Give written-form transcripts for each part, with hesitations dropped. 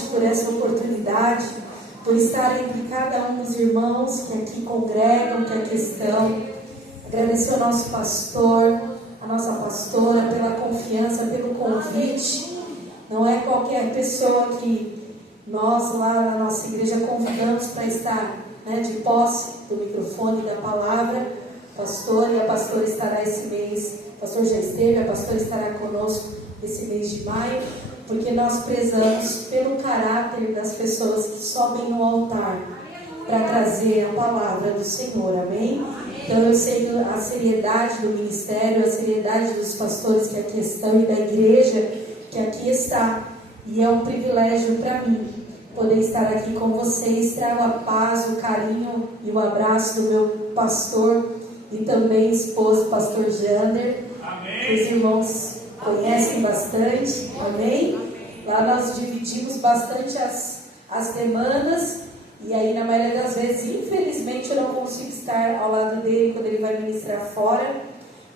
noite por essa oportunidade, por estar entre cada um dos irmãos que aqui congregam, que aqui estão. Agradecer ao nosso pastor, a nossa pastora, pela confiança, pelo convite. Não é qualquer pessoa que nós lá na nossa igreja convidamos para estar, de posse do microfone, da palavra. Pastor e a pastora estará esse mês, o pastor já esteve, a pastora estará conosco esse mês de maio, porque nós prezamos pelo caráter das pessoas que sobem no altar para trazer a palavra do Senhor, amém? Então eu sei a seriedade do ministério, a seriedade dos pastores que aqui estão e da igreja que aqui está, e é um privilégio para mim poder estar aqui com vocês. Trago a paz, o carinho e o abraço do meu pastor e também esposo, pastor Jander, que os irmãos conhecem bastante, amém? Lá nós dividimos bastante as demandas, e aí na maioria das vezes, infelizmente, eu não consigo estar ao lado dele quando ele vai ministrar fora,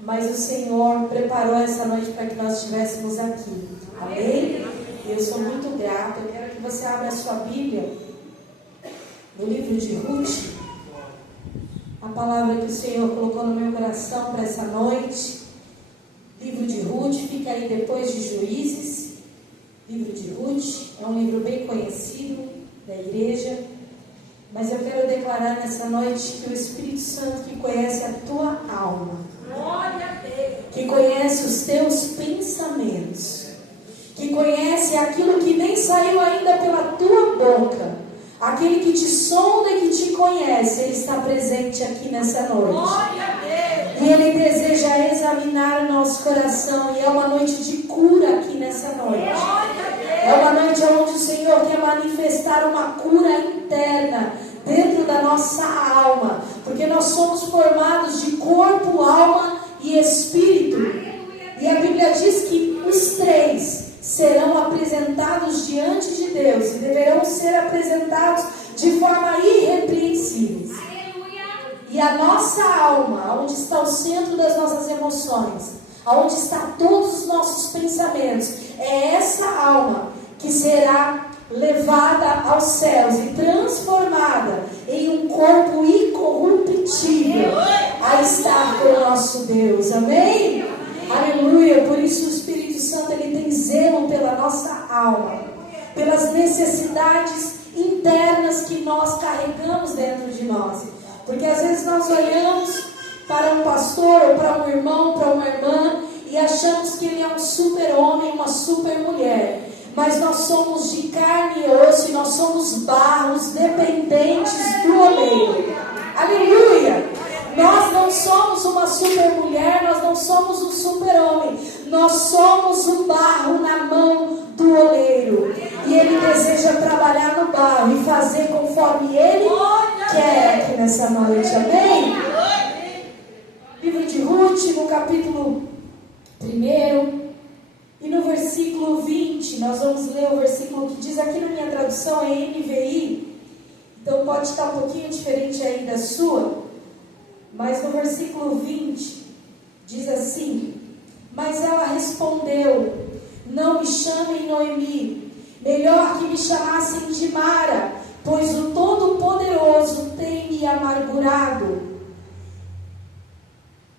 mas o Senhor preparou essa noite para que nós estivéssemos aqui, amém? E eu sou muito grata. Eu quero que você abra a sua Bíblia no livro de Ruth, a palavra que o Senhor colocou no meu coração para essa noite. Livro de Ruth, fica aí depois de Juízes. Livro de Ruth é um livro bem conhecido da igreja, mas eu quero declarar nessa noite que o Espírito Santo, que conhece a tua alma, que conhece os teus pensamentos, que conhece aquilo que nem saiu ainda pela tua boca, aquele que te sonda e que te conhece, ele está presente aqui nessa noite. E ele deseja examinar o nosso coração, e é uma noite de cura aqui nessa noite. É uma noite onde o Senhor quer manifestar uma cura interna dentro da nossa alma, porque nós somos formados de corpo, alma e espírito. E a Bíblia diz que os três serão apresentados diante de Deus e deverão ser apresentados de forma irrepreensível. E a nossa alma, onde está o centro das nossas emoções, onde está todos os nossos pensamentos, é essa alma que será levada aos céus e transformada em um corpo incorruptível a estar com o nosso Deus, amém? Aleluia. Por isso o Espírito Santo, ele tem zelo pela nossa alma, pelas necessidades internas que nós carregamos dentro de nós. Porque às vezes nós olhamos para um pastor ou para um irmão, para uma irmã, e achamos que ele é um super-homem, uma super-mulher. Mas nós somos de carne e osso, e nós somos barros dependentes do oleiro. Aleluia! Nós não somos uma super-mulher, nós não somos um super-homem. Nós somos o barro na mão do oleiro. E ele deseja trabalhar no barro e fazer conforme ele quer aqui nessa noite, amém? Livro de Ruth, no capítulo 1 e no versículo 20, nós vamos ler o versículo que diz, aqui na minha tradução é NVI, então pode estar um pouquinho diferente aí da sua, mas no versículo 20 diz assim: mas ela respondeu, não me chamem Noemi, melhor que me chamassem de Mara, pois o Todo-Poderoso tem me amargurado.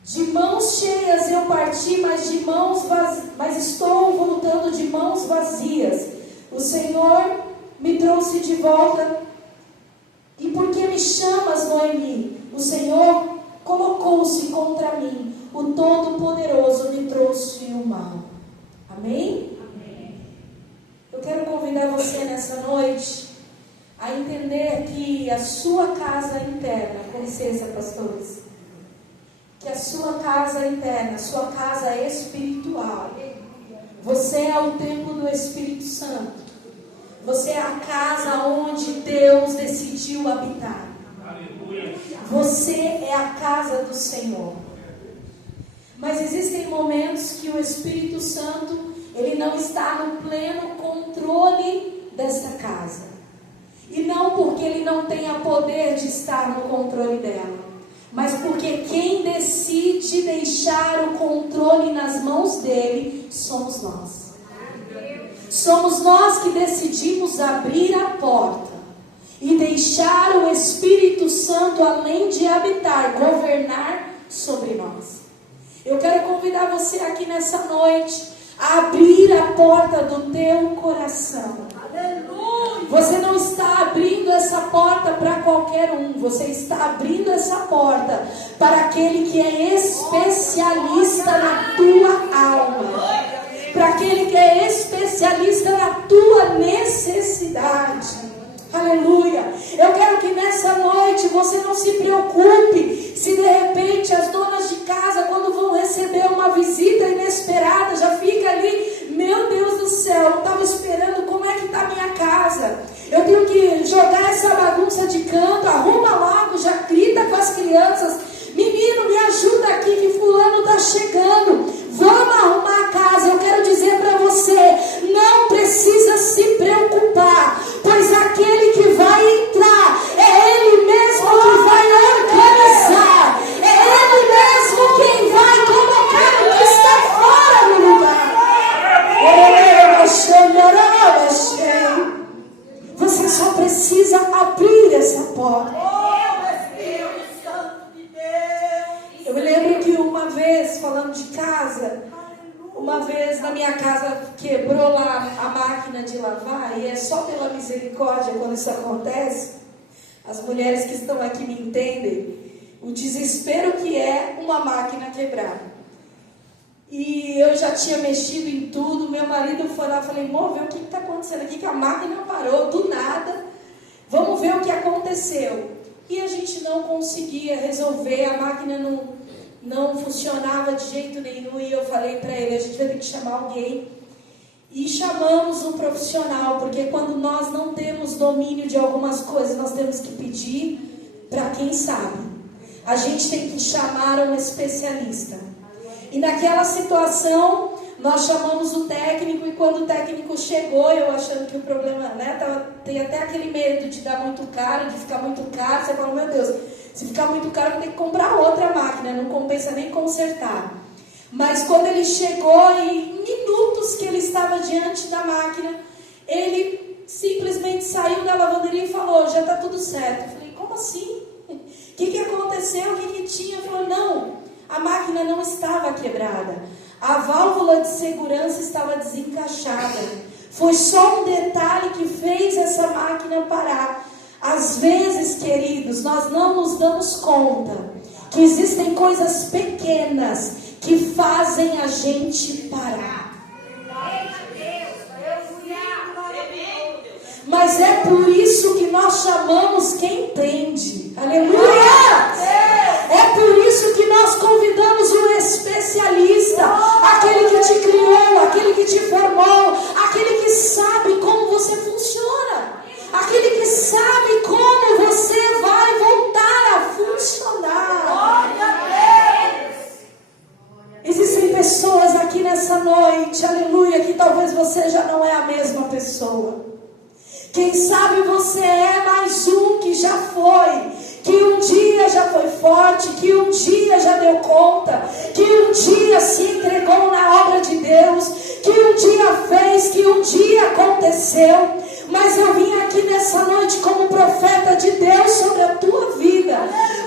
De mãos cheias eu parti, mas estou voltando de mãos vazias. O Senhor me trouxe de volta. E por que me chamas, Noemi? O Senhor colocou-se contra mim. O Todo-Poderoso me trouxe o mal. Amém? Amém? Eu quero convidar você nessa noite a entender que a sua casa interna, com licença, pastores, que a sua casa interna, a sua casa espiritual, você é o templo do Espírito Santo. Você é a casa onde Deus decidiu habitar. Você é a casa do Senhor. Mas existem momentos que o Espírito Santo, ele não está no pleno controle desta casa. E não porque ele não tenha poder de estar no controle dela, mas porque quem decide deixar o controle nas mãos dele somos nós. Somos nós que decidimos deixar o Espírito Santo, além de habitar, governar sobre nós. Eu quero convidar você aqui nessa noite a abrir a porta do teu coração. Aleluia! Você não está abrindo essa porta para qualquer um. Você está abrindo essa porta para aquele que é especialista na tua alma, para aquele que é especialista na tua necessidade. Aleluia! Eu quero que nessa noite você não se preocupe se de repente as donas de casa, quando vão receber uma visita inesperada, já fica ali, meu Deus do céu, eu estava esperando, como é que está a minha casa? Eu tenho que jogar essa bagunça de canto, arruma logo, já grita com as crianças, menino, me ajuda aqui que fulano está chegando, vamos arrumar a casa. Eu quero dizer para você, não precisa se preocupar, pois aquele que vai entrar, é Ele mesmo que vai organizar, é Ele mesmo quem vai colocar o que está fora do lugar. Você só precisa abrir essa porta. Eu me lembro que uma vez, falando de casa, uma vez na minha casa quebrou lá a máquina de lavar, e é só pela misericórdia quando isso acontece. As mulheres que estão aqui me entendem o desespero que é uma máquina quebrar. E eu já tinha mexido em tudo, meu marido foi lá, falei, amor, vê o que está acontecendo aqui, que a máquina parou do nada, vamos ver o que aconteceu. E a gente não conseguia resolver, a máquina não funcionava de jeito nenhum, e eu falei para ele, a gente vai ter que chamar alguém. E chamamos um profissional, porque quando nós não temos domínio de algumas coisas, nós temos que pedir para quem sabe. A gente tem que chamar um especialista. E naquela situação, nós chamamos o técnico, e quando o técnico chegou, eu achando que o problema, tem até aquele medo de dar muito caro, de ficar muito caro, você fala, meu Deus, se ficar muito caro, eu vou ter que comprar outra máquina, não compensa nem consertar. Mas quando ele chegou, em minutos que ele estava diante da máquina, ele simplesmente saiu da lavanderia e falou, já está tudo certo. Eu falei, como assim? O que aconteceu? O que tinha? Ele falou, não, a máquina não estava quebrada. A válvula de segurança estava desencaixada. Foi só um detalhe que fez essa máquina parar. Às vezes, queridos, nós não nos damos conta que existem coisas pequenas que fazem a gente parar. Mas é por isso que nós chamamos quem entende. Aleluia! É por isso que nós convidamos um especialista, aquele que te criou, aquele que te formou, aquele que sabe como você funciona, aquele que sabe como você vai voltar a funcionar. Existem pessoas aqui nessa noite, aleluia, que talvez você já não é a mesma pessoa. Quem sabe você é mais um que já foi, que um dia já foi forte, que um dia já deu conta, que um dia se entregou na obra de Deus, que um dia fez, que um dia aconteceu. Mas eu vim aqui nessa noite como profeta de Deus sobre a tua vida,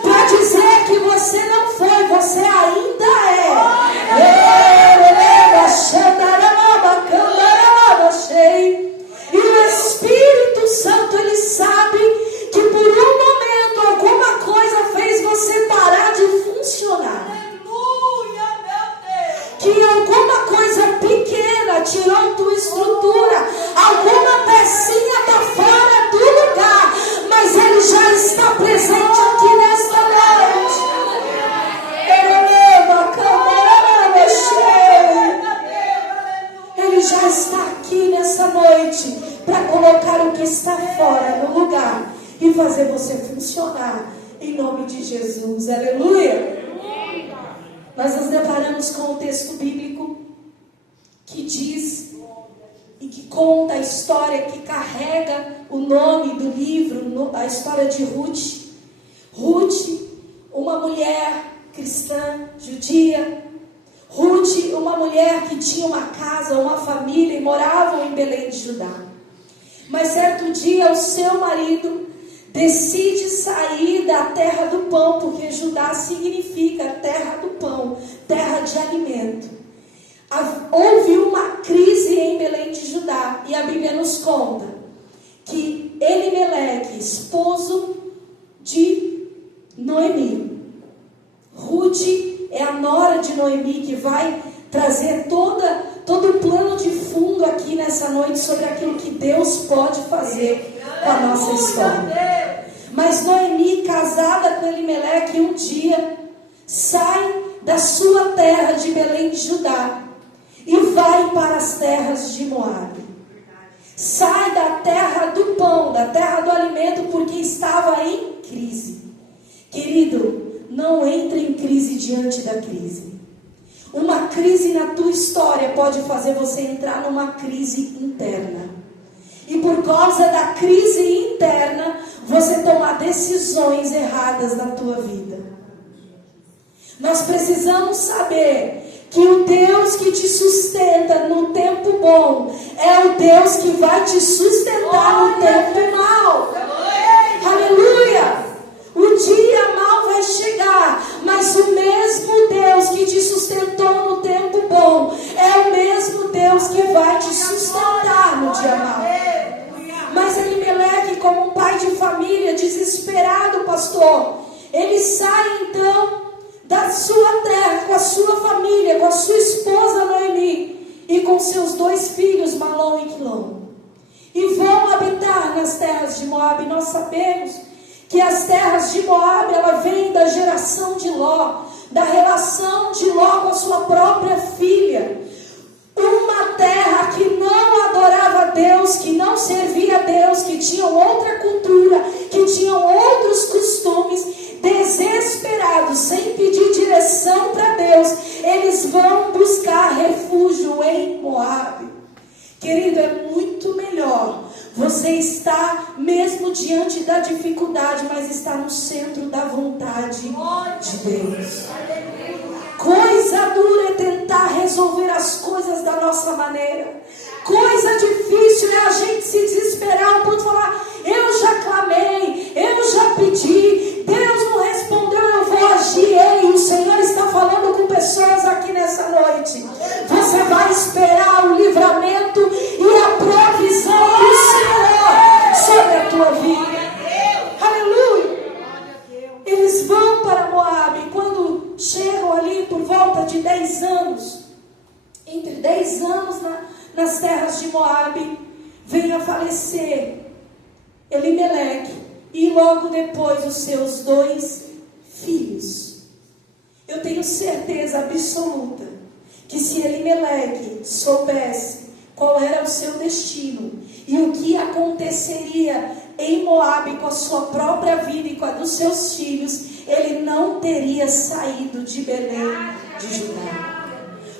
para dizer que você não foi, você ainda é. E o Espírito Santo, ele sabe que por um momento alguma coisa fez você parar de funcionar. Aleluia, meu Deus. Que alguma coisa pequena tirou tua estrutura, alguma pecinha está fora do lugar, mas ele já está presente aqui nesta noite. Ele já está aqui nessa noite para colocar o que está fora no lugar e fazer você funcionar em nome de Jesus. Aleluia! Nós nos deparamos com o texto bíblico que diz e que conta a história, que carrega o nome do livro, a história de Ruth. Ruth, uma mulher cristã, judia. Ruth, uma mulher que tinha uma casa, uma família e moravam em Belém de Judá. Mas certo dia o seu marido decide sair da terra do pão, porque Judá significa terra do pão, terra de alimento. Houve uma crise em Belém de Judá, e a Bíblia nos conta que Elimeleque, esposo de Noemi, Rude é a nora de Noemi, que vai trazer todo o plano de fundo aqui nessa noite sobre aquilo que Deus pode fazer com a nossa história. Mas Noemi, casada com Elimeleque, um dia sai da sua terra de Belém de Judá e vai para as terras de Moabe. Sai da terra do pão, da terra do alimento, porque estava em crise. Querido, não entre em crise diante da crise. Uma crise na tua história pode fazer você entrar numa crise interna. E por causa da crise interna, você tomar decisões erradas na tua vida. Nós precisamos saber que o Deus que te sustenta no tempo bom é o Deus que vai te sustentar no tempo mau. Aleluia! O dia mau vai chegar, mas o mesmo Deus que te sustentou no tempo bom é o mesmo Deus que vai te sustentar no dia mau. Mas Elimeleque, como um pai de família, desesperado, pastor, ele sai então da sua terra, com a sua família, com a sua esposa Noemi e com seus 2 filhos, Malom e Quilom, e vão habitar nas terras de Moabe. Nós sabemos que as terras de Moabe, ela vem da geração de Ló, da relação de Ló com a sua própria filha. Uma terra que não adorava a Deus, que não servia a Deus, que tinham outra cultura, que tinham outros costumes. Desesperados, sem pedir direção para Deus, eles vão buscar refúgio em Moabe. Querido, é muito melhor você estar mesmo diante da dificuldade, mas estar no centro da vontade de Deus. Coisa dura é tentar resolver as coisas da nossa maneira. Coisa difícil é a gente se desesperar ao ponto de falar: eu já clamei, eu já pedi, Deus não respondeu, eu vou agir. Ei, o Senhor está falando com pessoas aqui nessa noite. Você vai esperar o livramento e a provisão do Senhor sobre a tua vida. Aleluia! Eles vão para Moabe. Quando chegam ali por volta de 10 anos, entre 10 anos nas terras de Moabe, vem a falecer Elimeleque e logo depois os seus 2 filhos. Eu tenho certeza absoluta que se Elimeleque soubesse qual era o seu destino e o que aconteceria em Moabe com a sua própria vida e com a dos seus filhos, ele não teria saído de Belém de Judá.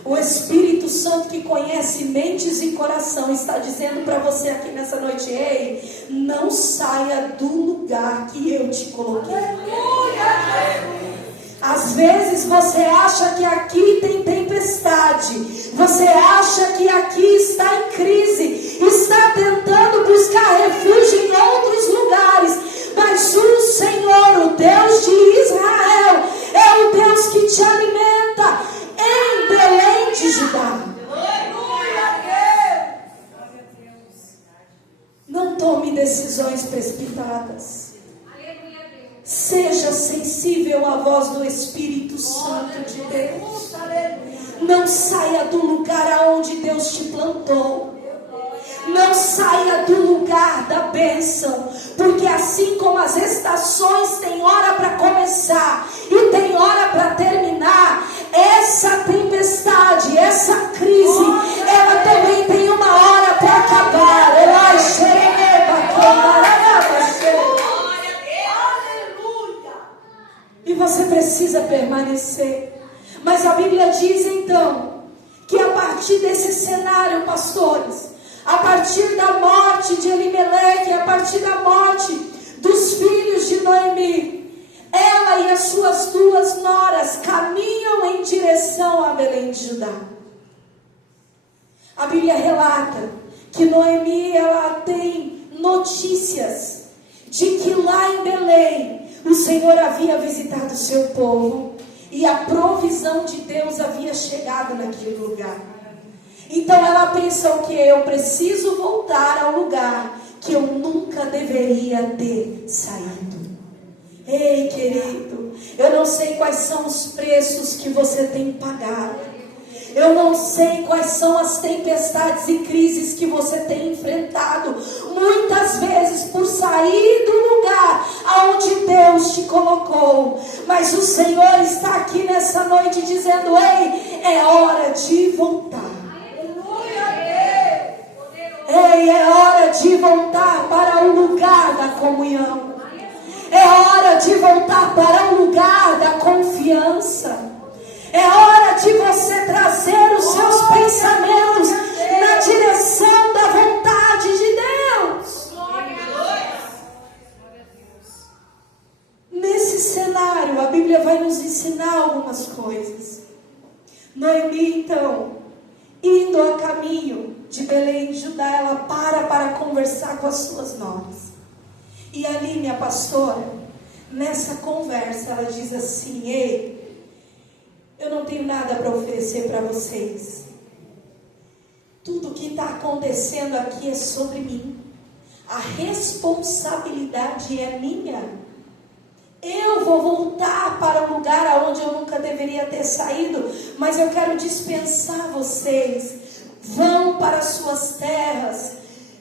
O Espírito Santo, que conhece mentes e coração, está dizendo para você aqui nessa noite: ei, não saia do lugar que eu te coloquei. Às vezes você acha que aqui tem tempestade, você acha que aqui está em crise, está tentando buscar refúgio em outros lugares, mas o Senhor, o Deus de Israel, é o Deus que te alimenta em Belém de Judá. Não tome decisões precipitadas. Seja sensível à voz do Espírito Santo de Deus. Não saia do lugar aonde Deus te plantou. Não saia do lugar da bênção, porque assim como as estações têm hora para começar e tem hora para terminar, essa tempestade, essa crise, ela também tem uma hora para acabar. E você precisa permanecer. Mas a Bíblia diz então que a partir desse cenário, pastores, a partir da morte de Elimeleque, a partir da morte dos filhos de Noemi, ela e as suas 2 noras caminham em direção a Belém de Judá. A Bíblia relata que Noemi, ela tem notícias de que lá em Belém o Senhor havia visitado o seu povo e a provisão de Deus havia chegado naquele lugar. Então ela pensa o que? Eu preciso voltar ao lugar que eu nunca deveria ter saído. Ei, querido, eu não sei quais são os preços que você tem pagado. Eu não sei quais são as tempestades e crises que você tem enfrentado. Muitas vezes por sair do lugar aonde Deus te colocou. Mas o Senhor está aqui nessa noite dizendo: ei, é hora de voltar. Ei, é hora de voltar para o lugar da comunhão. É hora de voltar para o lugar da confiança. É hora de você trazer os seus pensamentos na direção da vontade de Deus. Nesse cenário, a Bíblia vai nos ensinar algumas coisas. Noemi, então, indo a caminho de Belém, Judá, ela para conversar com as suas noras. E ali, minha pastora, nessa conversa, ela diz assim: ei, eu não tenho nada para oferecer para vocês. Tudo que está acontecendo aqui é sobre mim. A responsabilidade é minha. Eu vou voltar para um lugar aonde eu nunca deveria ter saído, mas eu quero dispensar vocês. Vão para suas terras,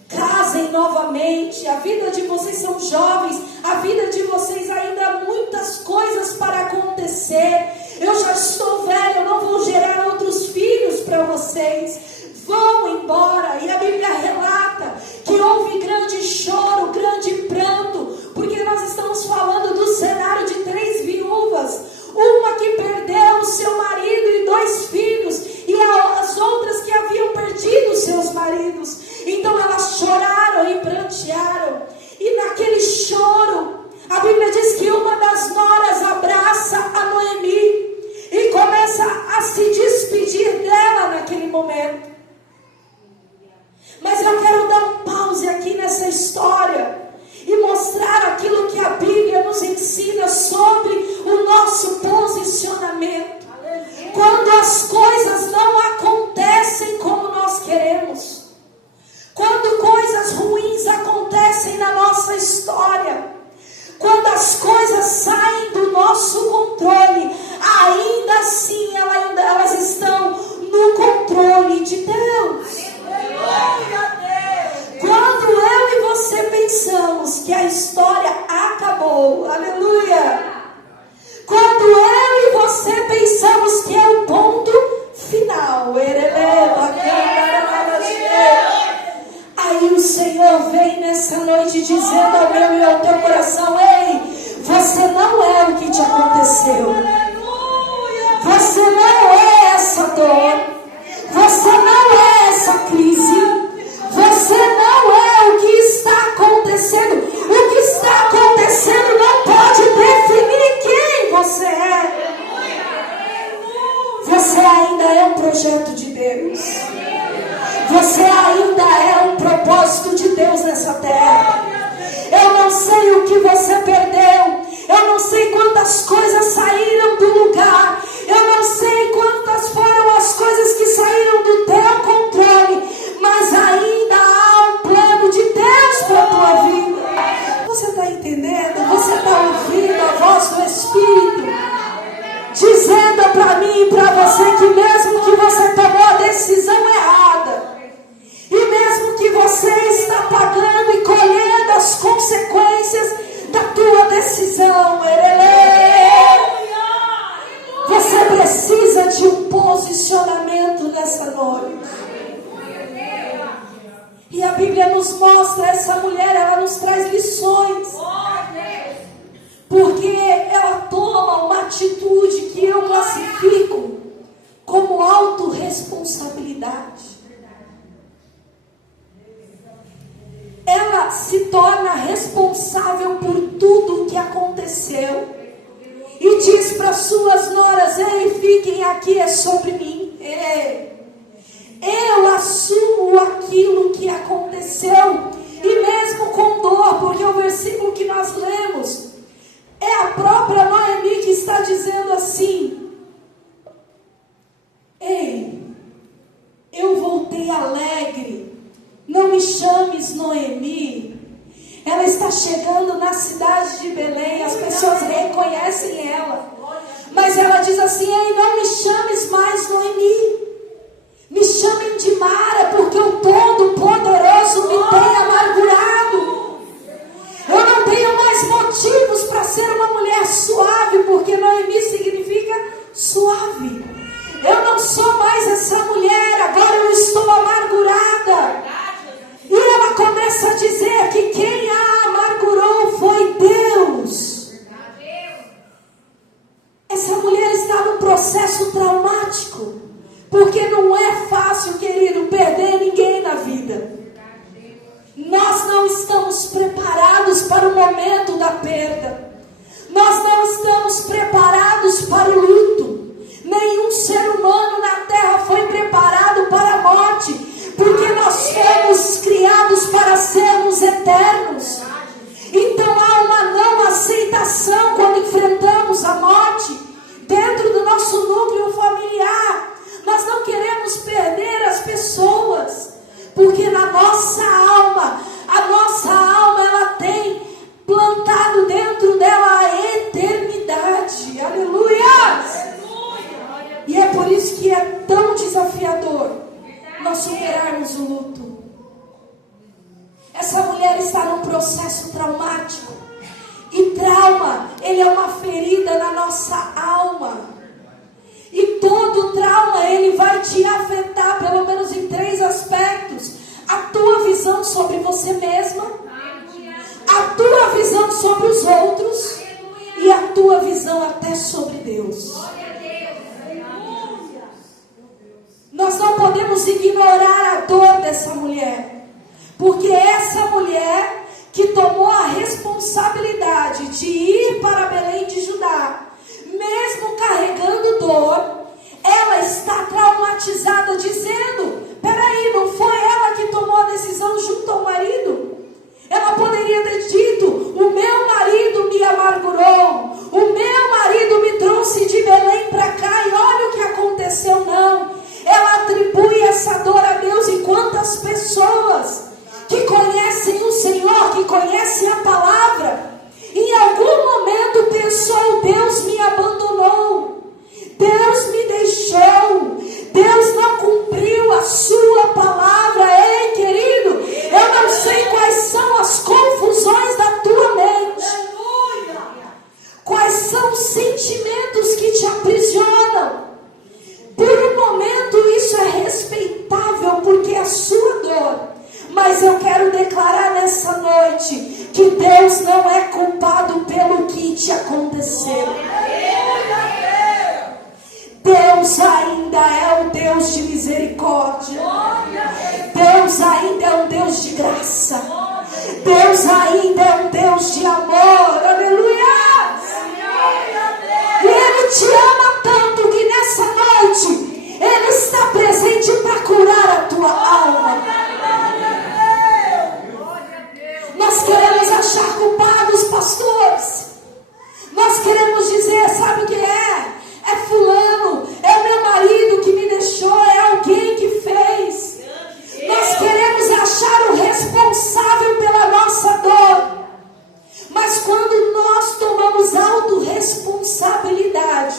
casem novamente. A vida de vocês são jovens, a vida de vocês ainda há muitas coisas para acontecer. Eu já estou velho, eu não vou gerar outros filhos para vocês. Vão embora. E a Bíblia relata que houve grande choro, grande pranto, porque nós estamos falando do cenário de 3 viúvas. Uma que perdeu o seu marido e 2 filhos, e as outras que haviam perdido seus maridos. Então elas choraram e prantearam. E naquele choro, a Bíblia diz que uma das noras abraça a Noemi e começa a se despedir dela naquele momento. Mas eu quero dar um pause aqui nessa história e mostrar aquilo que a Bíblia nos ensina sobre o nosso posicionamento. Quando as coisas não acontecem como nós queremos, quando coisas ruins acontecem na nossa história, quando as coisas saem do nosso controle, ainda assim elas estão no controle de Deus. Quando eu e você pensamos que a história acabou, aleluia. Quando eu e você pensamos que é o ponto final, aí o Senhor vem nessa noite dizendo ao meu e ao teu coração: ei, você não é o que te aconteceu. Você não é essa dor. Você não é essa crise. Você não é o que está acontecendo. O que está acontecendo não pode definir quem você é. Você ainda é um projeto de Deus. Você ainda é um propósito de Deus nessa terra. Eu não sei o que você perdeu. Eu não sei quantas coisas saíram do lugar. Eu não sei quantas foram as coisas que saíram do teu controle. Mas ainda há um plano de Deus para a tua vida. Você está entendendo? Você está ouvindo a voz do Espírito dizendo para mim e para você que mesmo que você tomou a decisão errada, e mesmo que você está pagando e colhendo as consequências da tua decisão, você precisa de um posicionamento nessa noite. E a Bíblia nos mostra essa mulher, ela nos traz lições. Porque ela toma uma atitude que eu classifico como autorresponsabilidade. Ela se torna responsável por tudo o que aconteceu. E diz para suas noras: ei, fiquem aqui, é sobre mim. Eu assumo aquilo que aconteceu. E mesmo com dor, porque o versículo que Ela está chegando na cidade de Belém, as pessoas reconhecem ela. Mas ela diz assim: ei, não me chames mais Noemi, me chamem de Mara, porque o Todo-Poderoso me tem amargurado. Eu não tenho mais motivos para ser uma mulher suave, porque Noemi significa suave. Eu não sou mais essa mulher, agora eu estou amargurada. E ela começa a dizer que quem a amargurou foi Deus. Essa mulher está num processo traumático, porque não é fácil, querido, perder ninguém na vida. Nós não estamos preparados para o momento da perda. Nós não estamos preparados para o luto. Nenhum ser humano na terra foi preparado para a morte, porque nós fomos criados para sermos eternos. Então há uma não aceitação quando enfrentamos a morte dentro do nosso núcleo familiar. Nós não queremos perder as pessoas, porque na nossa alma, ela tem plantado dentro dela a eternidade. Aleluia! E é por isso que é tão desafiador nós superarmos o luto. Essa mulher está num processo traumático. E trauma, ele é uma ferida na nossa alma. E todo trauma, ele vai te afetar pelo menos em 3 aspectos: a tua visão sobre você mesma, a tua visão sobre os outros e a tua visão até sobre Deus. Nós não podemos ignorar a dor dessa mulher, porque essa mulher que tomou a responsabilidade de ir para Belém de Judá, mesmo carregando dor, ela está traumatizada, dizendo: peraí, não foi ela que tomou a decisão junto ao marido? Ela poderia ter dito: o meu marido me amargurou, o meu marido me trouxe de Belém para cá e olha o que aconteceu. Não, ela atribui essa dor a Deus. E quantas pessoas que conhecem o Senhor, que conhecem a palavra, em algum momento pensou: Deus me abandonou, Deus me deixou, Deus não cumpriu a sua palavra. Ei, querido, eu não sei quais são as confusões da tua mente, quais são os sentimentos que te aprisionam. Por um momento isso é respeitável, porque é a sua dor. Mas eu quero declarar nessa noite que Deus não é culpado pelo que te aconteceu. Deus ainda é um Deus de misericórdia. Deus ainda é um Deus de graça. Deus ainda é um Deus de amor. Aleluia! E Ele te ama tanto que nessa noite Ele está presente para curar a tua alma. Nós queremos achar culpados, pastores. Nós queremos dizer: sabe o que é? É fulano, é o meu marido que me deixou, é alguém que fez. Nós queremos achar o responsável pela nossa dor. Mas quando nós tomamos autorresponsabilidade,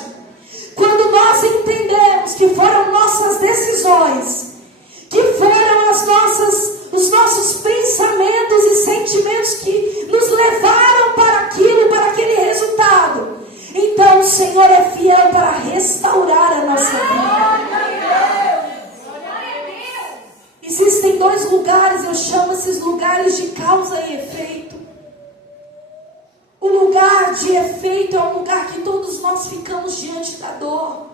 quando nós entendemos que foram nossas decisões, que foram os nossos pensamentos e sentimentos que nos levaram para aquilo, para aquele resultado, então o Senhor é fiel para restaurar a nossa vida. Existem 2 lugares, eu chamo esses lugares de causa e efeito. O lugar de efeito é um lugar que todos nós ficamos diante da dor.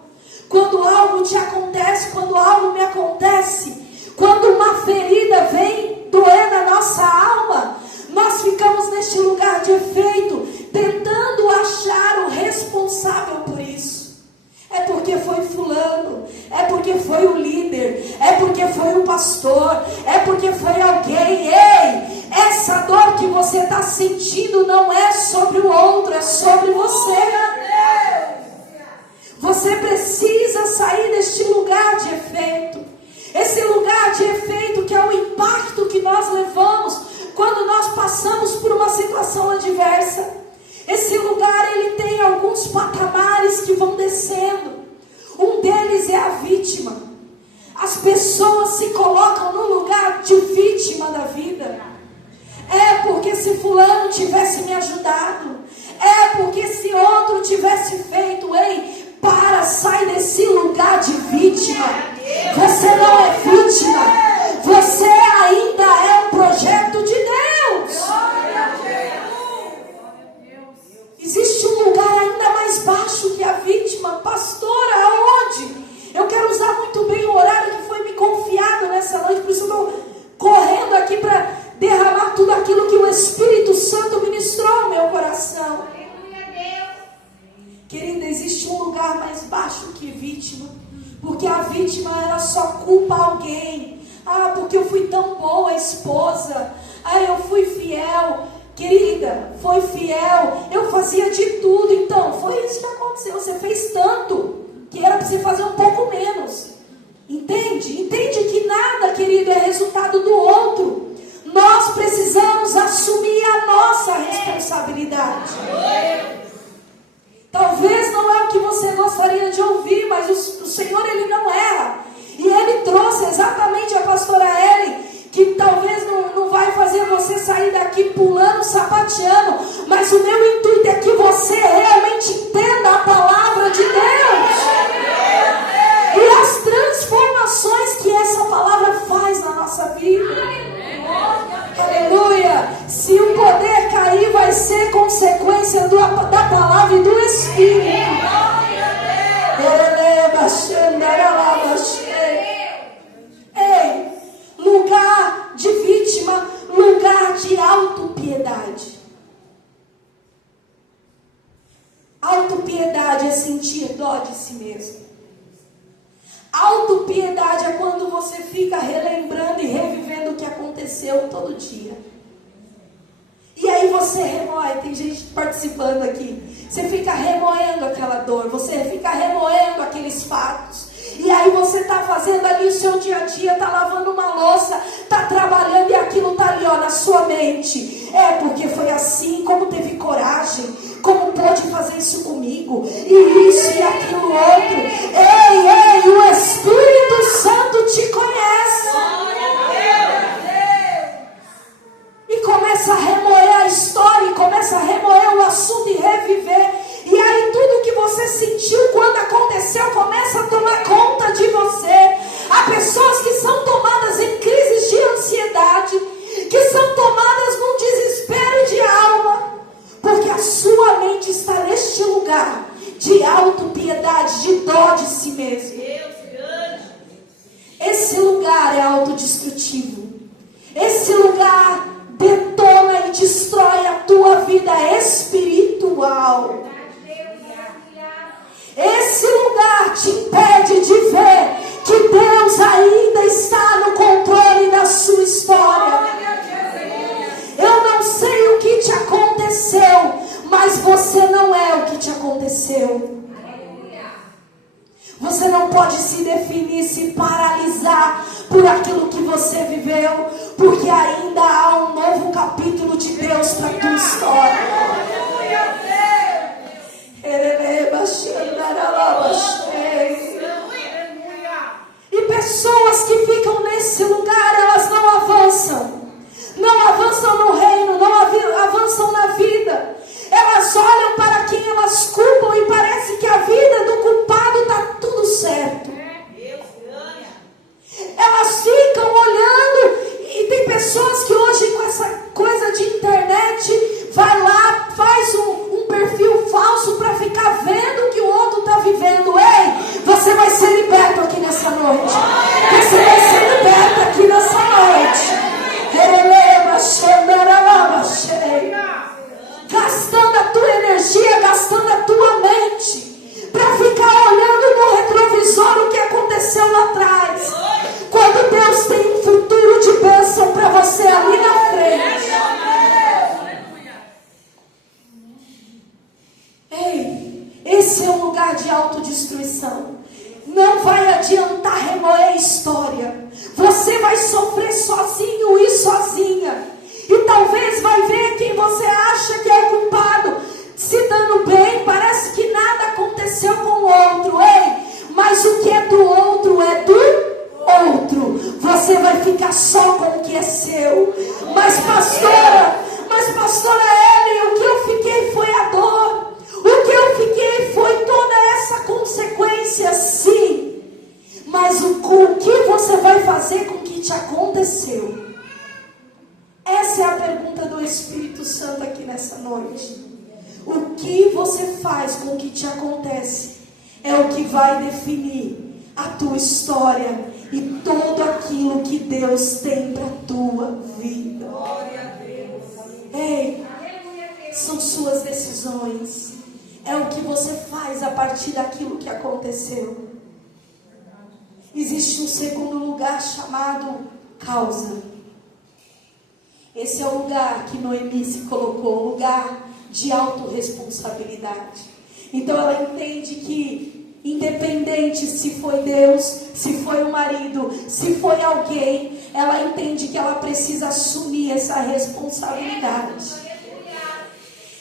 Quando algo te acontece, quando algo me acontece, quando uma ferida vem doer na nossa alma, nós ficamos neste lugar de efeito, tentando achar o responsável por isso. É porque foi fulano, é porque foi o líder, é porque foi o pastor, é porque foi alguém. Ei, essa dor que você está sentindo não é sobre o outro, é sobre você. Você precisa sair deste lugar de efeito. Esse lugar de efeito que é o impacto que nós levamos quando nós passamos por uma patamares que vão descendo. Um deles é a vítima. As pessoas se colocam no lugar de vítima da vida. É porque se fulano tivesse me ajudado, é porque se outro tivesse feito, ei, sai desse lugar de vítima. Você não é vítima, você ainda é um projeto de Deus. Existe um lugar ainda mais baixo que a vítima. Pastora, aonde? Eu quero usar muito bem o horário que foi me confiado nessa noite, por isso eu estou correndo aqui para derramar tudo aquilo que o Espírito Santo ministrou ao meu coração. Querida, existe um lugar mais baixo que vítima, porque a vítima, ela só culpa alguém. Porque eu fui tão boa esposa, eu fui fiel. Querida, foi fiel, eu fazia de tudo. Então, foi isso que aconteceu. Você fez tanto que era para você fazer um pouco menos. Entende? Entende que nada, querido, é resultado do outro. Nós precisamos assumir a nossa responsabilidade. Talvez não é o que você gostaria de ouvir, mas o Senhor, Ele não erra. E Ele trouxe exatamente a pastora Ellen, que talvez não vai fazer você sair daqui pulando, sapateando, mas o meu intuito é que você realmente entenda a palavra de Deus e as transformações que essa palavra faz na nossa vida. Aleluia! Se o poder cair, vai ser consequência da palavra e do Espírito. Ei, lugar de vítima, lugar de autopiedade. Autopiedade é sentir dó de si mesmo. Autopiedade é quando você fica relembrando e revivendo o que aconteceu todo dia. E aí você remoe, tem gente participando aqui. Você fica remoendo aquela dor, você fica remoendo aqueles fatos. E aí você está fazendo ali o seu dia a dia, está lavando uma louça, está trabalhando e aquilo está ali na sua mente. Porque foi assim, como teve coragem, como pôde fazer isso comigo, e isso e aquilo outro. Ei, o Espírito Santo te conhece. E começa a remoer a história, e começa a remoer o assunto e reviver. E aí tudo que você sentiu quando aconteceu começa a tomar conta de você. Há pessoas que são tomadas em crises de ansiedade, que são tomadas num desespero de alma, porque a sua mente está neste lugar de autopiedade, de dó de si mesmo. Esse lugar é autodestrutivo. Esse lugar detona e destrói a tua vida espiritual. Esse lugar te impede de ver que Deus ainda está no controle da sua história. Eu não sei o que te aconteceu, mas você não é o que te aconteceu. Você não pode se definir, se paralisar por aquilo que você viveu, porque ainda há um novo capítulo de Deus para a tua história. E pessoas que ficam nesse lugar, elas não avançam. Não avançam no reino, não avançam na vida. Elas olham para quem elas culpam e parece que a vida do culpado está tudo certo. Elas ficam olhando, e tem pessoas que hoje com essa coisa de internet vai lá, faz um perfil falso para ficar vendo o que o outro está vivendo. Ei, você vai ser liberto aqui nessa noite. Você vai ser liberto aqui nessa noite. Gastando a tua energia, gastando a tua mente para ficar olhando no retrovisor o que aconteceu lá atrás, quando Deus tem um futuro de bênção para você ali na frente. Ei, esse é um lugar de autodestruição. Não vai adiantar remoer a história. Você vai sofrer sozinho e sozinha. E talvez vai ver quem você acha que é o culpado se dando bem. Parece que nada faz com o que te acontece é o que vai definir a tua história e tudo aquilo que Deus tem para a tua vida. Glória a Deus. Ei, são suas decisões. É o que você faz a partir daquilo que aconteceu. Existe um segundo lugar chamado causa. Esse é o lugar que Noemi se colocou, um lugar de autorresponsabilidade. Então ela entende que, independente se foi Deus, se foi o marido, se foi alguém, ela entende que ela precisa assumir essa responsabilidade.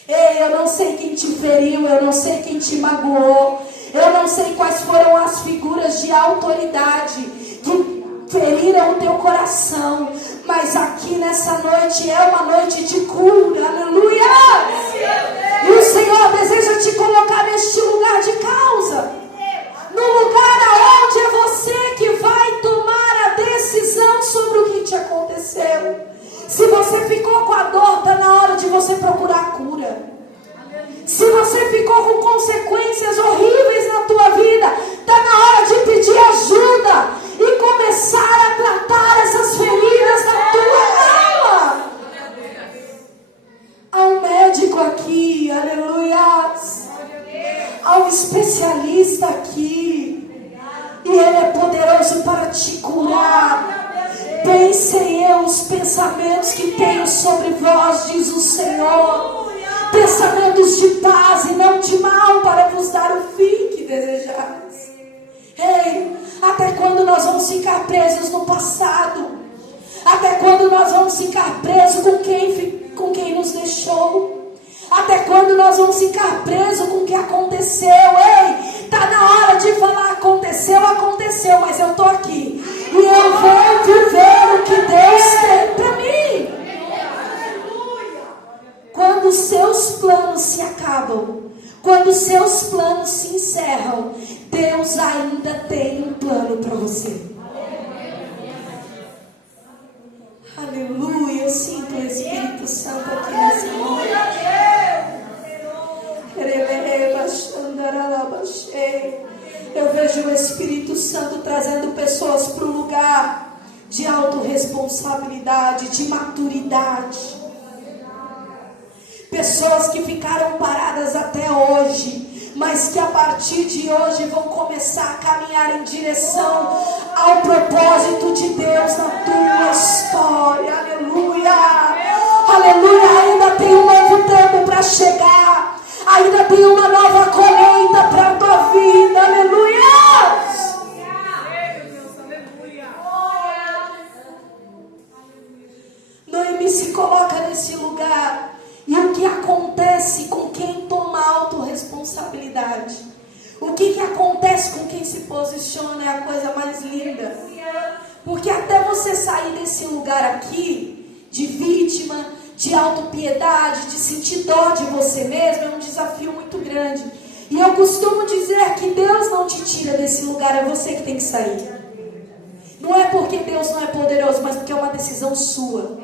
Ei, eu não sei quem te feriu, eu não sei quem te magoou, eu não sei quais foram as figuras de autoridade que feriram o teu coração, mas aqui nessa noite é uma noite de cura, aleluia! E o Senhor deseja te colocar neste lugar de causa, no lugar aonde é você que vai tomar a decisão sobre o que te aconteceu. Se você ficou com a dor, está na hora de você procurar a cura. Se você ficou com consequências horríveis na tua vida, está na hora de pedir ajuda e começar a tratar essas feridas na tua alma. Há um médico aqui, aleluia. Há um especialista aqui, e ele é poderoso para te curar. Pensem eu os pensamentos que tenho sobre vós, diz o Senhor, pensamentos de paz e não de mal, para vos dar o fim que desejais. Ei, até quando nós vamos ficar presos no passado? Até quando nós vamos ficar presos com quem nos deixou? Até quando nós vamos ficar presos com o que aconteceu? Ei, está na hora de falar: aconteceu, mas eu estou aqui e eu vou viver o que Deus tem para mim. Quando os seus planos se acabam, quando os seus planos se encerram, Deus ainda tem um plano para você. Aleluia, eu sinto o Espírito Santo aqui nessa noite. Eu vejo o Espírito Santo trazendo pessoas para o lugar de autorresponsabilidade, de maturidade. Pessoas que ficaram paradas até hoje, mas que a partir de hoje vão começar a caminhar em direção ao propósito de Deus na tua história. Aleluia! Aleluia! Ainda tem um novo tempo para chegar. Ainda tem uma nova colheita para a tua vida. Aleluia! Noemi se coloca nesse lugar. E o que acontece com quem toma autorresponsabilidade? O que acontece com quem se posiciona é a coisa mais linda. Porque até você sair desse lugar aqui, de vítima, de autopiedade, de sentir dó de você mesmo, é um desafio muito grande. E eu costumo dizer que Deus não te tira desse lugar, é você que tem que sair. Não é porque Deus não é poderoso, mas porque é uma decisão sua.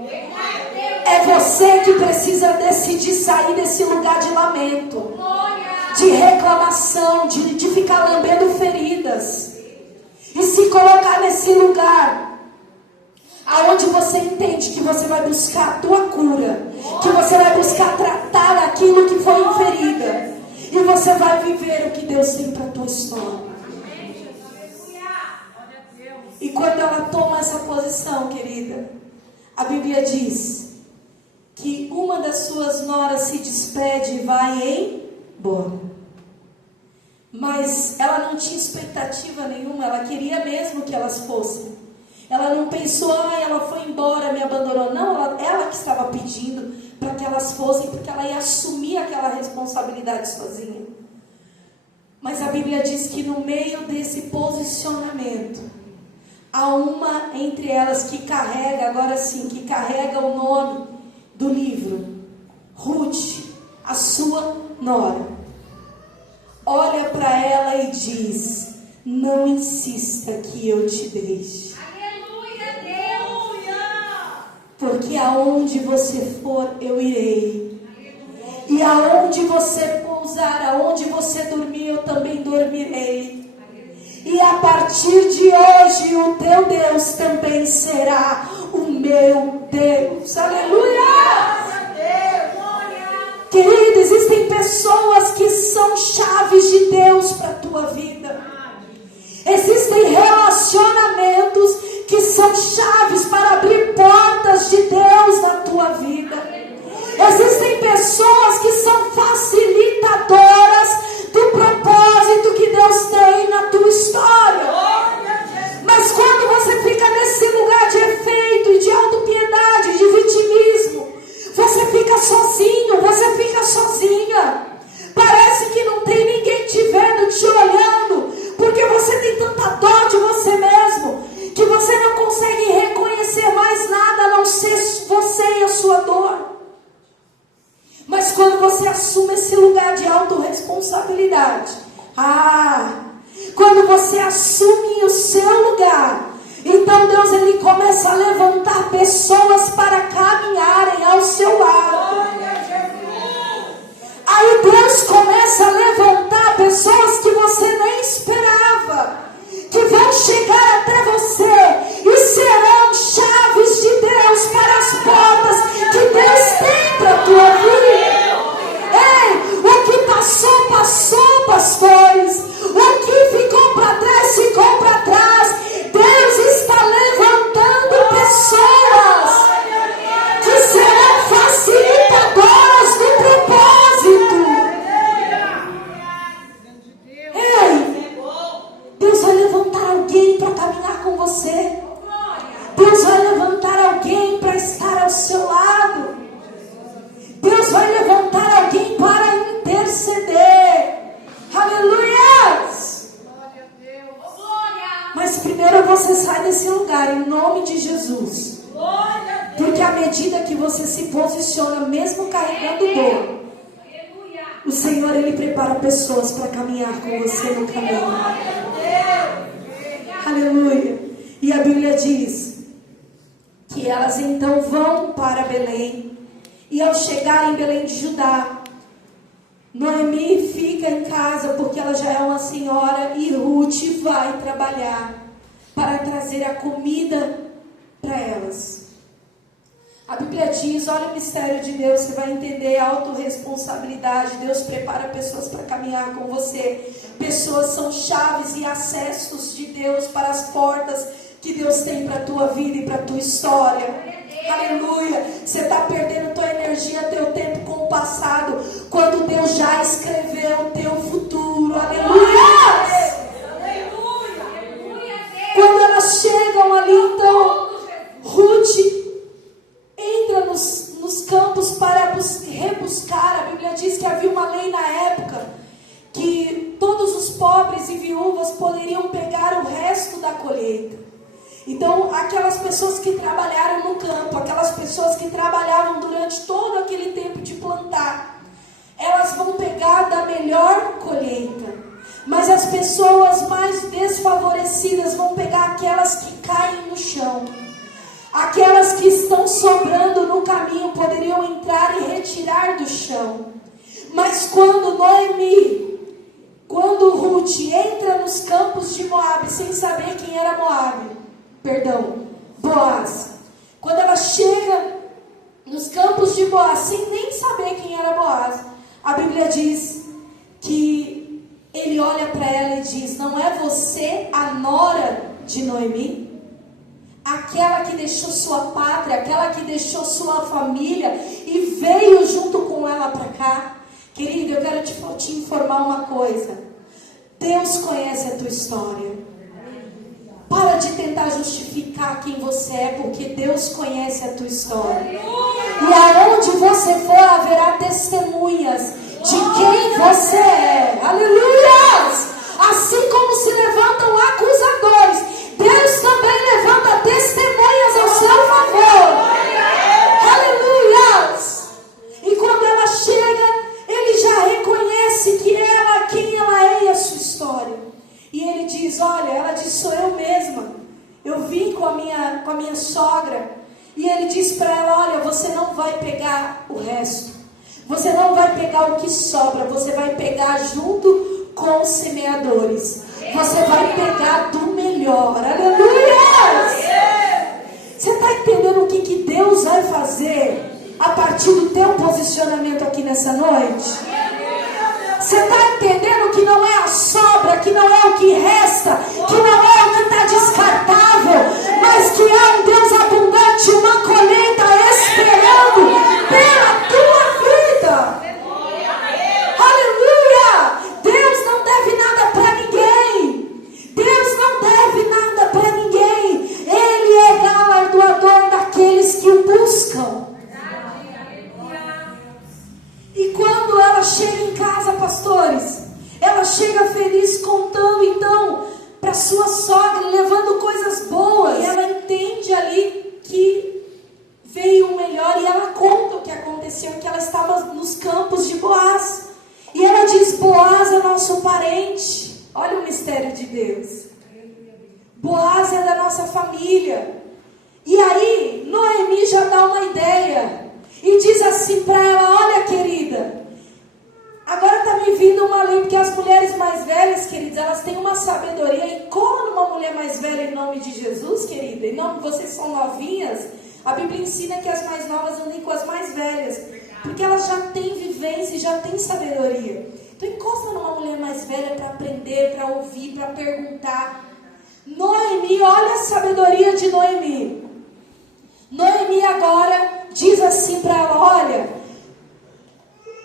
É você que precisa decidir sair desse lugar de lamento, de reclamação, de ficar lambendo feridas, e se colocar nesse lugar aonde você entende que você vai buscar a tua cura, que você vai buscar tratar aquilo que foi ferida, e você vai viver o que Deus tem para a tua história. E quando ela toma essa posição, querida, a Bíblia diz que uma das suas noras se despede e vai embora. Mas ela não tinha expectativa nenhuma, ela queria mesmo que elas fossem. Ela não pensou: ela foi embora, me abandonou. Não, ela que estava pedindo para que elas fossem, porque ela ia assumir aquela responsabilidade sozinha. Mas a Bíblia diz que no meio desse posicionamento, há uma entre elas que carrega, agora sim, que carrega o nome do livro, Ruth, a sua nora. Olha para ela e diz: não insista que eu te deixe. Aleluia, aleluia. Porque aonde você for, eu irei. E aonde você repousar, aonde você dormir, eu também dormirei. E a partir de hoje, o teu Deus também será o meu Deus. Aleluia! Querido, existem pessoas que são chaves de Deus para a tua vida. Existem relacionamentos que são chaves para abrir portas de Deus na tua vida. Existem pessoas que são facilitadoras do propósito que Deus tem na tua história. Mas quando você fica nesse lugar de efeito e de autopiedade, de vitimismo, você fica sozinho, você fica sozinha. Parece que não tem ninguém te vendo, te olhando, porque você tem tanta dor de você mesmo, que você não consegue reconhecer mais nada a não ser você e a sua dor. Mas quando você assume esse lugar de autorresponsabilidade, quando você assume o seu lugar, então Deus ele começa a levantar pessoas para caminharem ao seu lado. Aí Deus começa a levantar pessoas que você nem esperava, que vão chegar até você e serão chaves de Deus para as portas que Deus tem para a tua vida. Ei, o que passou, passou, pastores. O que ficou para trás, ficou para trás. Deus está levantando pessoas que serão facilitadoras do propósito. Ei, Deus vai levantar alguém para caminhar com você. Deus vai levantar alguém para estar ao seu lado. Deus vai levantar alguém para interceder. Aleluia! Mas primeiro você sai desse lugar em nome de Jesus. Porque à medida que você se posiciona, mesmo carregando dor, o Senhor ele prepara pessoas para caminhar com você no caminho. Aleluia! E a Bíblia diz que elas então vão para Belém. E ao chegar em Belém de Judá, Noemi fica em casa porque ela já é uma senhora e Ruth vai trabalhar para trazer a comida para elas. A Bíblia diz, olha o mistério de Deus, você vai entender a autorresponsabilidade. Deus prepara pessoas para caminhar com você. Pessoas são chaves e acessos de Deus para as portas que Deus tem para a tua vida e para a tua história. Aleluia. Você está perdendo tua energia, teu tempo com o passado, quando Deus já escreveu o teu futuro. Aleluia. Quando elas chegam ali, então Ruth entra nos campos para rebuscar. A Bíblia diz que havia uma lei na época que todos os pobres e viúvas poderiam pegar o resto da colheita. Então, aquelas pessoas que trabalharam no campo, aquelas pessoas que trabalhavam durante todo aquele tempo de plantar, elas vão pegar da melhor colheita. Mas as pessoas mais desfavorecidas vão pegar aquelas que caem no chão. Aquelas que estão sobrando no caminho poderiam entrar e retirar do chão. Mas quando Ruth entra nos campos de Moabe, sem saber quem era Boaz. Quando ela chega nos campos de Boaz, sem nem saber quem era Boaz, a Bíblia diz que ele olha para ela e diz: não é você a nora de Noemi? Aquela que deixou sua pátria, aquela que deixou sua família e veio junto com ela para cá. Querido, eu quero te informar uma coisa. Deus conhece a tua história. Para de tentar justificar quem você é, porque Deus conhece a tua história. E aonde você for, haverá testemunhas de quem você é. Aleluia! Assim como se levantam acusadores, Deus também levanta testemunhas ao seu favor. Aleluia! E quando ela chega, ele já reconhece quem ela é e a sua história. E ele diz: olha, ela diz: sou eu mesma. Eu vim com a minha sogra. E ele diz para ela: olha, você não vai pegar o resto. Você não vai pegar o que sobra, você vai pegar junto com os semeadores. Você vai pegar do melhor. Aleluia! Você está entendendo o que Deus vai fazer a partir do teu posicionamento aqui nessa noite? Você está entendendo que não é a sobra, que não é o que resta, que não é o que está descartável, mas que é um Deus abundante, uma colheita esperando pela tua vida. Aleluia! Deus não deve nada para ninguém. Deus não deve nada para ninguém. Ele é galardoador daqueles que o buscam. E quando ela chega em casa, pastores, ela chega feliz contando então para sua sogra, levando coisas boas. E ela entende ali que veio o melhor e ela conta o que aconteceu, que ela estava nos campos de Boaz. E ela diz: Boaz é nosso parente. Olha o mistério de Deus. Boaz é da nossa família. E aí Noemi já dá uma ideia e diz assim para ela: olha, querida, agora está me vindo uma lei, porque as mulheres mais velhas, queridas, elas têm uma sabedoria. E como uma mulher mais velha, em nome de Jesus, querida, em nome de vocês são novinhas, a Bíblia ensina que as mais novas andem com as mais velhas, porque elas já têm vivência e já têm sabedoria. Então encosta numa mulher mais velha para aprender, para ouvir, para perguntar. Noemi, olha a sabedoria de Noemi. Noemi agora diz assim para ela: olha,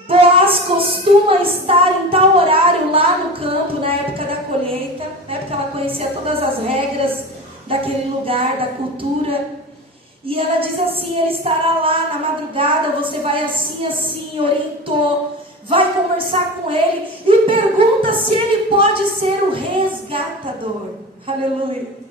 Boaz costuma estar em tal horário lá no campo, na época da colheita, né, porque ela conhecia todas as regras daquele lugar, da cultura. E ela diz assim: ele estará lá na madrugada, você vai assim, assim, orientou, vai conversar com ele e pergunta se ele pode ser o resgatador. Aleluia!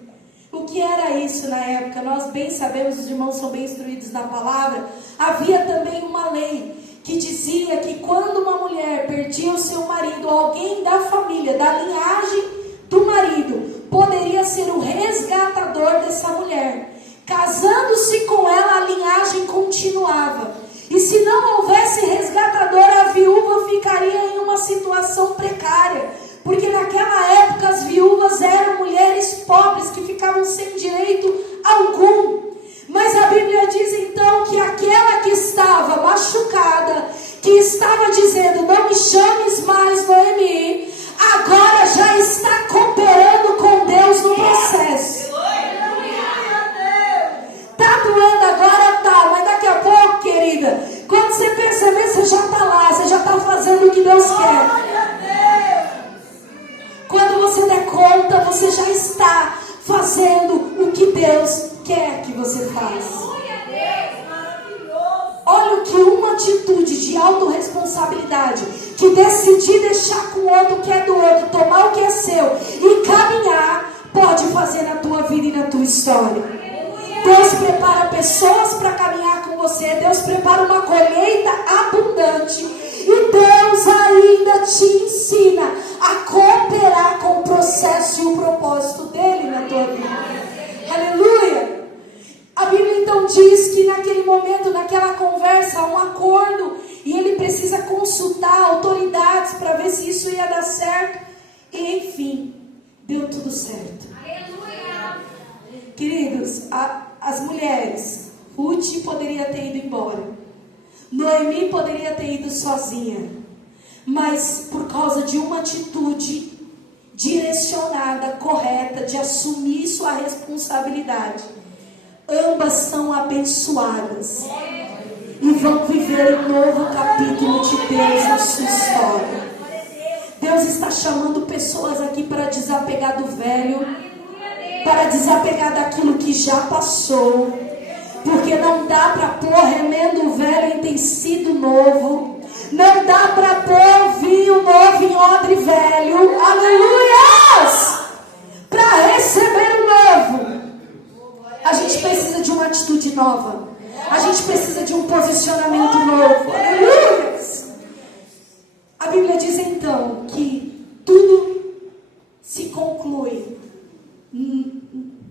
O que era isso na época? Nós bem sabemos, os irmãos são bem instruídos na palavra. Havia também uma lei que dizia que quando uma mulher perdia o seu marido, alguém da família, da linhagem do marido, poderia ser o resgatador dessa mulher. Casando-se com ela, a linhagem continuava. E se não houvesse resgatador, a viúva ficaria em uma situação precária. Porque naquela época as viúvas eram mulheres pobres que ficavam sem direito algum. Mas a Bíblia diz então que aquela que estava machucada, que estava dizendo: não me chames mais Noemi, agora já está cooperando com Deus no processo. Tá doendo agora? Tá, mas daqui a pouco, querida, quando você perceber, você já está lá, você já está fazendo o que Deus quer. Quando você der conta, você já está fazendo o que Deus quer que você faça. Olha o que uma atitude de autorresponsabilidade, que decidir deixar com o outro o que é do outro, tomar o que é seu e caminhar, pode fazer na tua vida e na tua história. Deus prepara pessoas para caminhar com você. Deus prepara uma colheita abundante. E Deus ainda te ensina a cooperar com o processo e o propósito dele na tua vida. Aleluia! A Bíblia então diz que naquele momento, naquela conversa, há um acordo. E ele precisa consultar autoridades para ver se isso ia dar certo. E enfim, deu tudo certo. Queridos, as mulheres, Ruth poderia ter ido embora, Noemi poderia ter ido sozinha, mas por causa de uma atitude direcionada, correta, de assumir sua responsabilidade, ambas são abençoadas e vão viver um novo capítulo de Deus na sua história. Deus está chamando pessoas aqui para desapegar do velho, para desapegar daquilo que já passou, porque não dá para pôr remendo velho em tecido novo, não dá para pôr vinho novo em odre velho, aleluias, para receber o novo. A gente precisa de uma atitude nova, a gente precisa de um posicionamento novo, aleluias. A Bíblia diz então que tudo se conclui.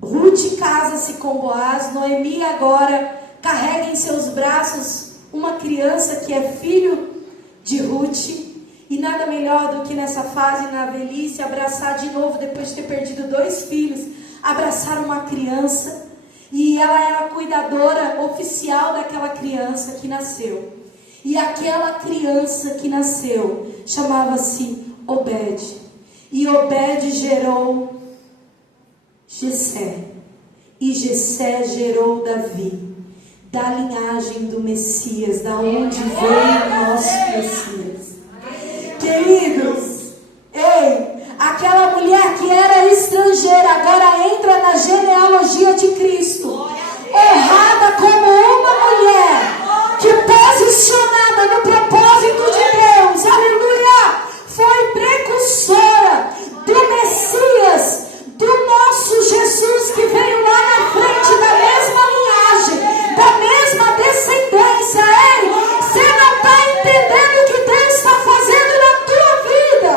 Ruth casa-se com Boaz. Noemi agora carrega em seus braços uma criança que é filho de Ruth. E nada melhor do que nessa fase, na velhice, abraçar de novo, depois de ter perdido 2 filhos, abraçar uma criança. E ela era a cuidadora oficial daquela criança que nasceu. E aquela criança que nasceu chamava-se Obed. E Obed gerou Jessé. E Jessé gerou Davi, da linhagem do Messias, da onde veio o nosso Messias. Queridos, ei, aquela mulher que era estrangeira agora entra na genealogia de Cristo, honrada como uma mulher que, posicionada no propósito de Deus, aleluia, foi precursora do Messias, do nosso Jesus, que veio lá na frente, da mesma linhagem, da mesma descendência. Ei, você não está entendendo o que Deus está fazendo na tua vida.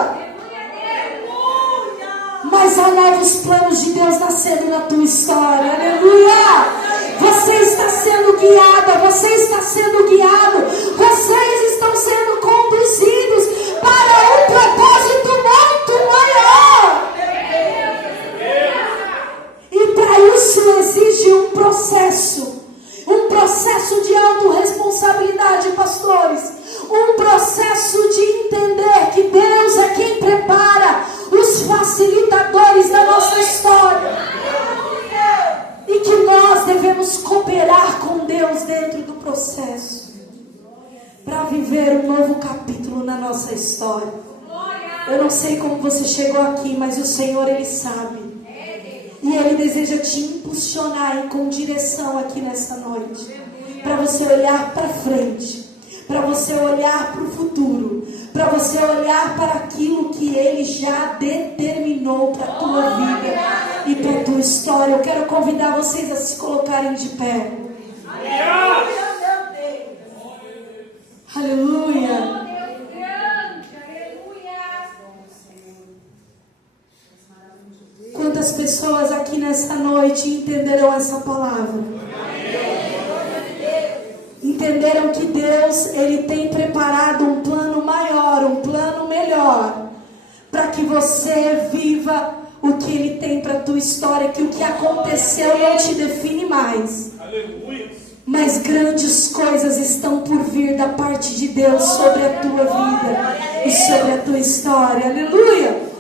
Mas há novos planos de Deus nascendo na tua história, aleluia. Você está sendo guiada, você está sendo guiado, vocês estão sendo conduzidos para um propósito muito maior. E para isso exige um processo de autorresponsabilidade, pastores, um processo de entender que Deus é quem prepara os facilitadores da nossa história. E que nós devemos cooperar com Deus dentro do processo para viver um novo capítulo na nossa história. Eu não sei como você chegou aqui, mas o Senhor, Ele sabe. E Ele deseja te impulsionar com direção aqui nessa noite, para você olhar para frente, para você olhar para o futuro, para você olhar para aquilo que Ele já determinou para a tua vida e para a tua história. Eu quero convidar vocês a se colocarem de pé. Aleluia. Quantas pessoas aqui nessa noite entenderam essa palavra? Entenderam que Deus, Ele tem preparado um plano maior, um plano melhor, para que você viva o que Ele tem para a tua história, que o que aconteceu não te define mais. Mas grandes coisas estão por vir da parte de Deus sobre a tua vida e sobre a tua história. Aleluia!